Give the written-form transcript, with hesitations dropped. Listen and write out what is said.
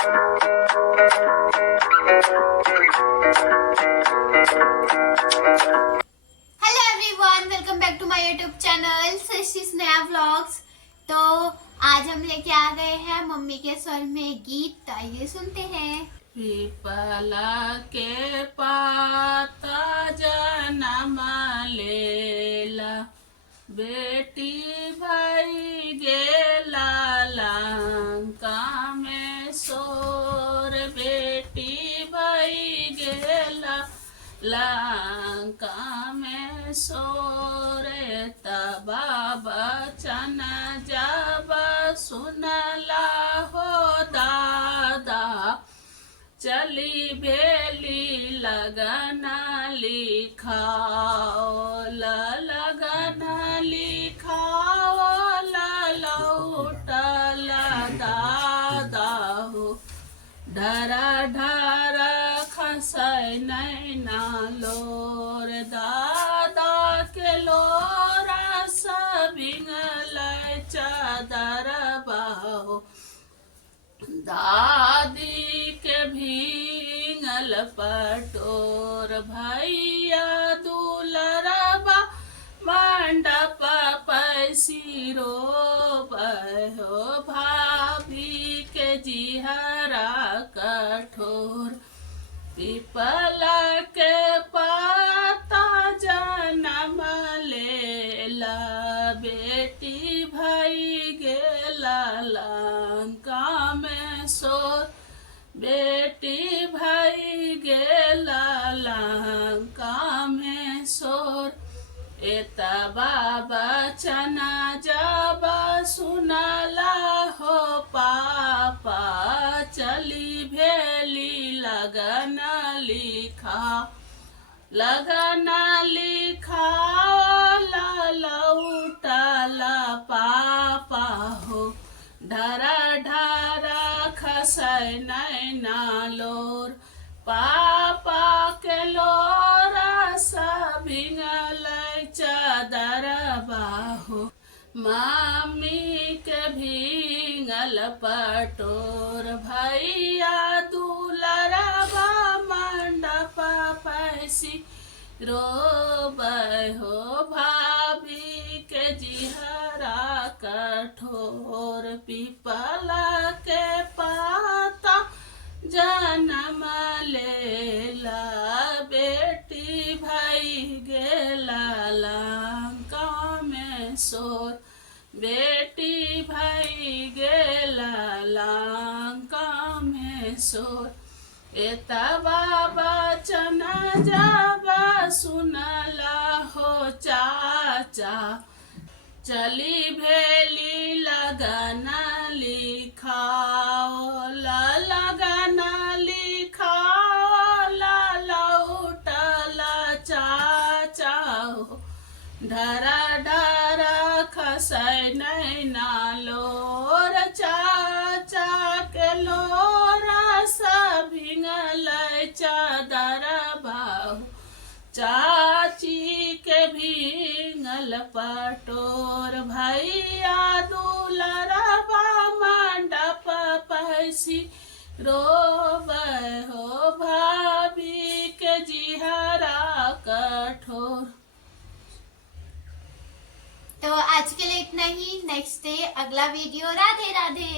Hello everyone, welcome back to my YouTube channel Srishti Sneha vlogs. तो आज हम लेके आ गए हैं मम्मी के स्वर में गीत। तो आइए सुनते हैं। पीपला के पाता जनम लेला, बेटी भाई गेला लंका में सोर, बेटी भाई गेला लंका में सोर। तबा बचन जब सुनला हो दादा, चली भेली लगन लिखाओ, लगन लिखाओ, लौटल दादा हो। ढरा ढरा खसै नैना लोर, दादा के लोरा सबिंगल चादर बाहो। दादी के भींगल पटोर, भैया दुलरबा मंडप पैसिरो बहो। भाभी के जिहरा कठोर, पीपला के पाता जनम लेला, बेटी भाई गेला लंका में सोर, बेटी भाई गेला लंका में सोर। एतबा बचन जब सुनला हो पापा, चली भेली लगन लिखा, लगन लिखाओ, लौटल पापा हो। ढरा ढरा खसै नैना लोर, पापा के लोरा सबिंगल चादर बाहो। मामी के भींगल पटोर, भैया दुलरबा मंडप पैसी रोबहो। भाभी के जिहरा कठोर, पीपला के पाता जनम लेला, बेटी भाई गेला लंका में सोर, बेटी भाई गेला लंका में सोर। एतबा बचन जब सुनला हो चाचा, चली भेली लगन लिखाओ, लगन लिखाओ, लौटल चाचा हो। ढरा ढरा खसै नैना लोर, चाचा के लोरा सबिंगल चादर बाहु। चाची के भींगल पटोर, भैया दुलरबा मंडप पैसी रोबहो। भाभी के जिहरा कठोर। तो आज के लिए इतना ही। नेक्स्ट डे अगला वीडियो। राधे राधे।